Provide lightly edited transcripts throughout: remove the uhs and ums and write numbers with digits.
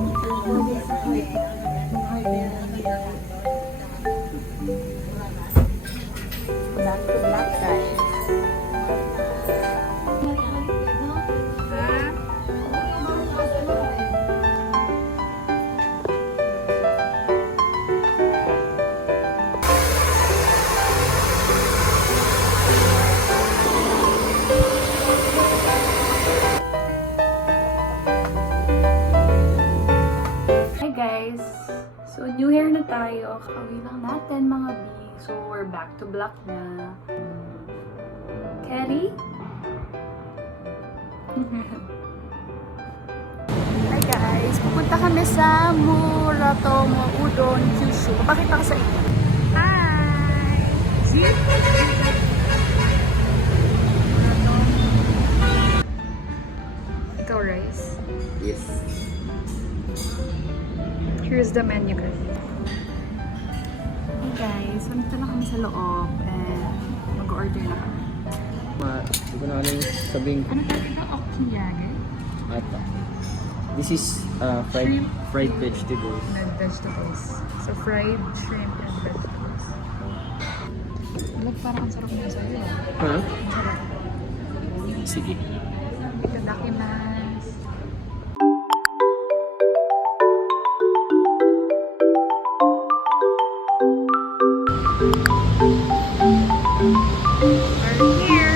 Back to black, guys. Hi guys! So, new hair na tayo. Kakauwi lang natin mga B. So, we're back to black na. Kelly? Hi guys! Pupunta kami sa Muratomo Udon, Kyushu. Papakita ko sa inyo. Hi! Ikaw, rice? Yes. Here's the menu, guys. Hey guys, so nito lang kami sa loob and mag-order na kami. Hindi ko na alam yung sabihin ko. Ano tawag ito? Okiyage? Ata. This is fried vegetables. And vegetables. So fried shrimp and vegetables. Alam, parang ang sarap niya sa'yo. Huh? Ang sarap. Sige. Itadakimasu. We're here.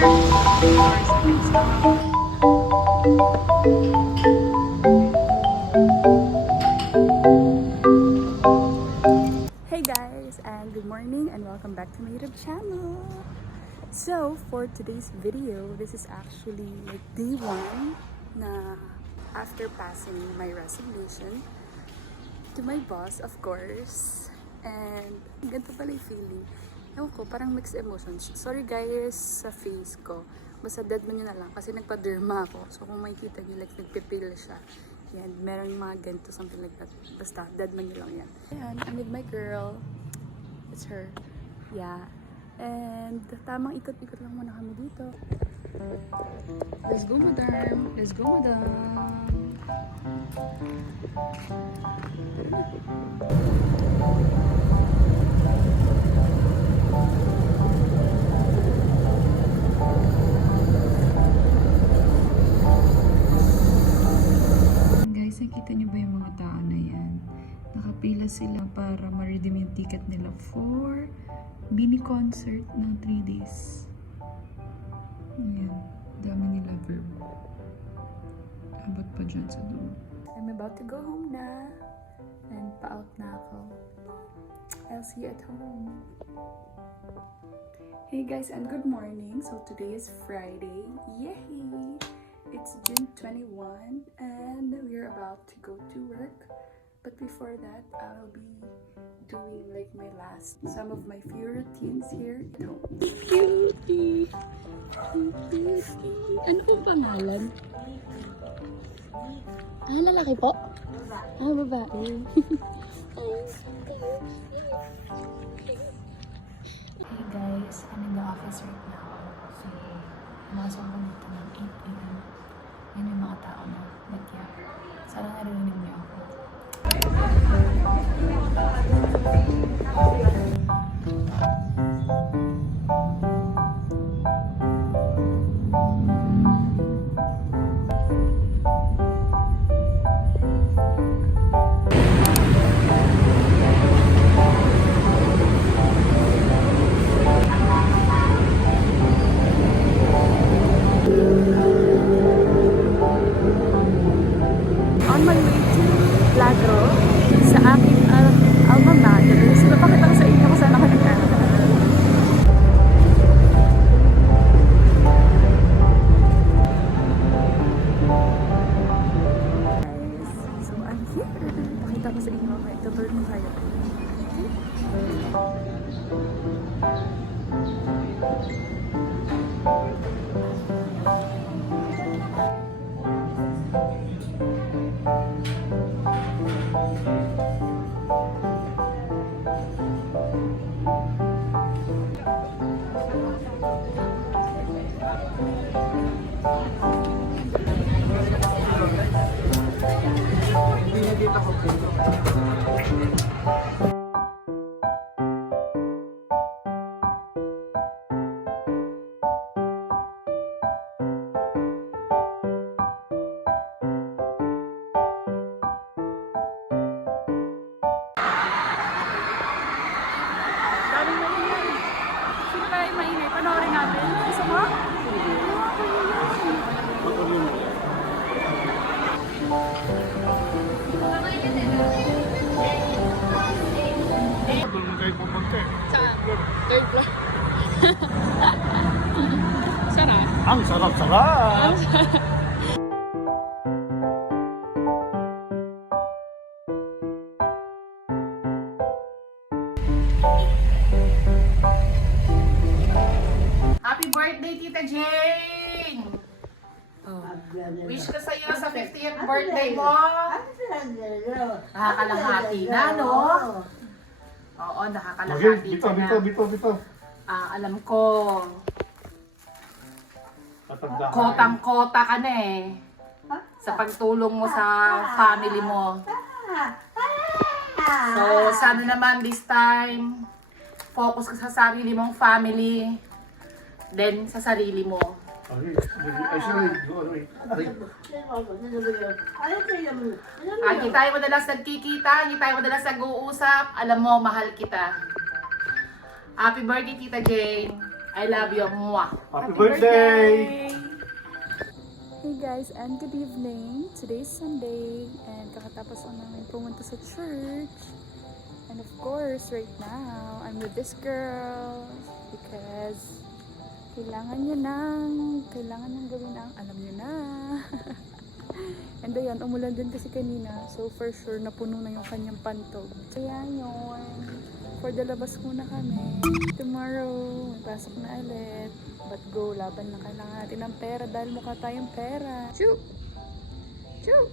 Hey guys, and good morning and welcome back to my YouTube channel. So for today's video, this is actually like day 1 na after passing my resignation to my boss, of course. And ganito pala yung feeling. Ewan ko, parang mixed emotions. Sorry guys sa face ko. Basta dead mo nyo na lang kasi nagpa-derma ako. So kung makikita nyo, like nagpipil siya. Yan, meron yung mga ganito, something like that. Basta dead man nyo lang yan. Ayan, I'm with my girl. It's her. Yeah. And tamang ikot-ikot lang muna kami dito. Let's go, madam. Let's go, madam. Guys, nakita niyo ba yung mga tao na yan? Nakapila sila para ma-redeem yung ticket nila for mini concert ng 3 days. Ayan, dami nila verb. Abot pa dyan sa doon. I'm about to go home na. And pa-out na ako. I'll see you at home. Hey guys, and good morning. So today is Friday. Yay! It's June 21 and we're about to go to work. But before that, I'll be doing like my last, some of my few routines here at home. Cutie! Ano po pangalan? Ah, lalaki po? Ah, babae. Hey guys, I'm in the office right now. So, pumasok ko dito ng 8 a.m. Yan yung mga tao na nagyak. Sana narinig niyo ako. On my way to Lagro sa aking alma mater. So, napakita ko sa inyo kung saan ako nag-aaral. Guys, so I'm here. Pakita ko sa inyo. Okay, tutur ko kayo. Okay? Hindi na dito Daming maingay. Sino kaya yung maingay? Panoorin natin. Gusto mo? Doon kayo pumunta eh. Saan? Third floor. Sarap. Ang sarap-sarap! Happy birthday, Tita Jane! Wish ko sa iyo sa 50th birthday mo. Nakakalahati na, no? Oo, Okay, nakakalahati bito, ka na. bito. Alam ko, Tatanda ka. kotang-kota ka na eh. Sa pagtulong mo sa family mo. So, sana naman this time, focus ka sa sarili mong family. Then, sa sarili mo. Ay, sorry. Aray. Hindi tayo madalas nagkikita, hindi tayo madalas nag-uusap. Alam mo, mahal kita. Happy birthday, Tita Jane. I love you. Mwah. Happy birthday! Hey guys, and good evening. Today's Sunday, and kakatapos lang namin pumunta sa church. And of course, right now, I'm with this girl because kailangan niyang gawin ang alam niyo na. And ayan, umulan din kasi kanina, so for sure napuno na yung kanyang pantog. Kaya yun, for the labas muna kami. Tomorrow, may pasok na ulit. But go, laban na, kailangan natin ng pera dahil mukha tayong pera. Choo! Choo!